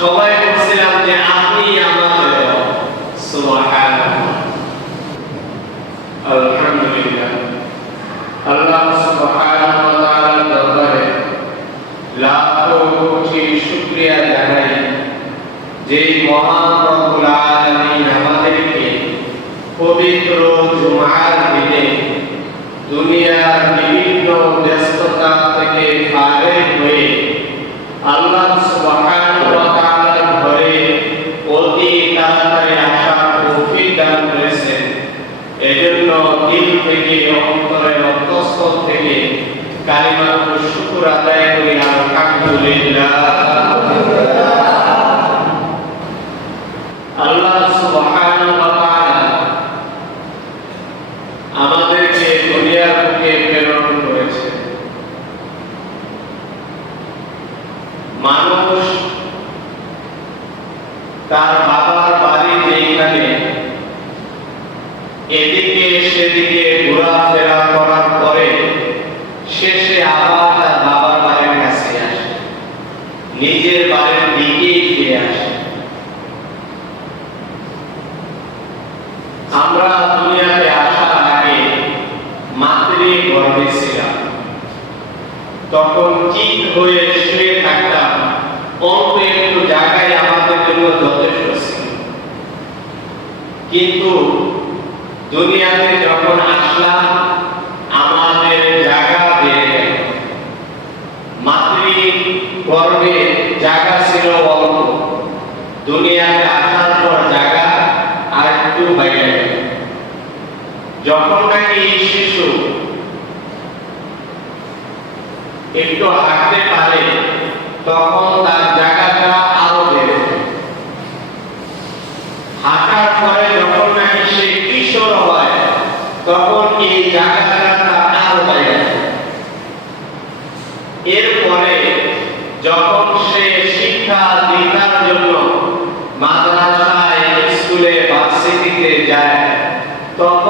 সবাই বলছিলাম যে আপনি আমাদের আলহামদুলিল্লাহ। আল্লাহ সুবহানাহু ওয়া তাআলার দরবারে লাখো কোটি শুকরিয়া জানাই যে মহান থেকে অন্তরের অন্তঃস্থল থেকে কালিমার শুকুর আদায় করি আলহামদুলিল্লাহ আল্লাহ সুবহানাহু ওয়া তাআলা আমাদেরকে দুনিয়ার বুকে প্রেরণ করেছে মানুষ তার বাবার বাড়ি যেখানে এদিকে সেদিকে ঘোরাফেরা করার পরে শেষে আবার তার বাবার বাড়ির কাছে আসে নিজের বাড়ির দিকেই ফিরে আসে আমরা দুনিয়াতে আসার আগে মাতৃ গর্ভে ছিলাম। তখন ঠিক হয়ে শুয়ে থাকতাম, অল্প একটু জায়গায় আমাদের জন্য যথেষ্ট ছিল। কিন্তু দুনিয়াতে যখন আসলাম, আমাদের জায়গা বেড়ে গেল। মাতৃ গর্ভে জায়গা ছিল অল্প। দুনিয়াতে আসার পর জায়গা আর একটু বাইরে গেল। যখন নাকি শিশু একটু হাঁটতে পারে, তখন তার জায়গাটা আরও বেড়ে হাঁটার পরে যখন নাকি সে কিশোর হয়, তখন এই জায়গাটা আরও বেড়ে এরপরে যখন সে শিক্ষা দীক্ষার জন্য মাদ্রাসায় স্কুলে ভার্সিটিতে যায় তখন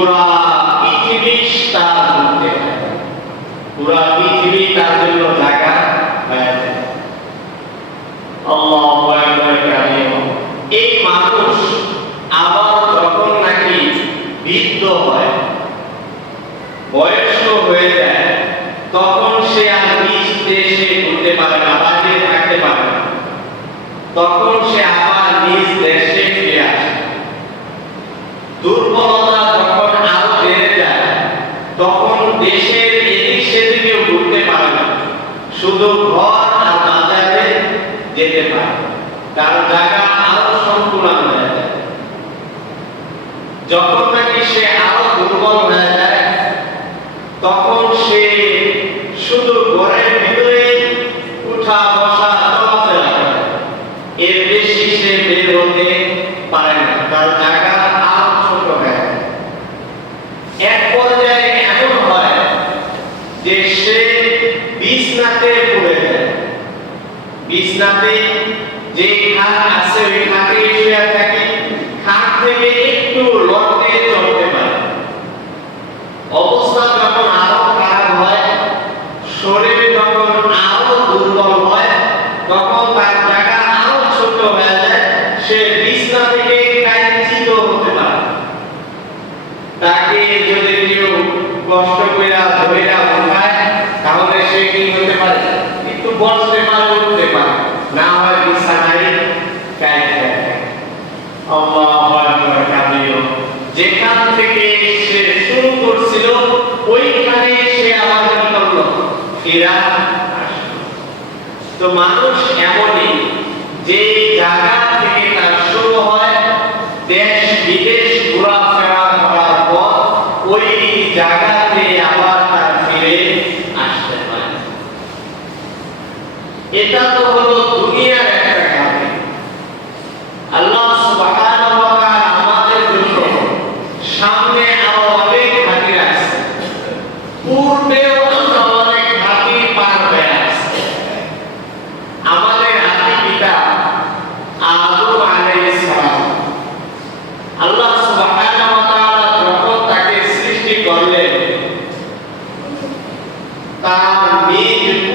পুরা পৃথিবী তার হয় পুরা পৃথিবী তার জন্য জায়গা হয়ে যায়। এই মানুষ আবার যখন নাকি বৃদ্ধ হয় হয়ে যায়, তখন সে আর নিজ দেশে ঘুরতে পারে না বাইরে থাকতে পারে না। তখন সে আবার নিজ দেশে ফিরে আসে। দুর্বলতা যখন আরও বেড়ে যায় তখন দেশের এদিক সেদিকে ঘুরতে পারে না শুধু ঘর আর বাজারে যেতে পারে। তার জায়গা আরও সংকুলান হয়ে যখন নাকি সে আরও দুর্বল হয়ে যায়, তখন সে শুধু ঘরের ভিতরে উঠা বসা চলাফেরা করে এর বেশি সে বের হতে পারে না। তার জায়গা আরও ছোট হয়ে এক পর্যায়ে এমন হয় যে সে বিছনাতে পড়ে যায় বিছনাতে যে খাট আছে, ওই খাটে শুয়ে থাকে। খাট থেকে একটু লড়তে চলতে পারে। অবস্থা যখন আরও খারাপ হয়, শরীর যখন আরও দুর্বল হয়, তখন তার জায়গা আরও ছোট হয়ে যায়, সে বিছনা থেকে কাঞ্চিত হতে পারে। তাকে যদি কেউ কষ্ট কইরা ধইরা উঠায় তাহলে সে কি হতে পারে? একটু বসতে পারে উঠতে পারে না হয় বিছানায় কাইতে আল্লাহু আকবার কাবির যেখান থেকে সে শুরু করছিল ওইখানে সে আবার কি করল আসলো। তো মানুষ এমনই, যে জায়গা থেকে তার শুরু হয় দেশ বিদেশ ঘোরাফেরা করার পর ওই জায়গাতে আবার তার ফিরে আসতে পারে এটা তো হলো তার নিজ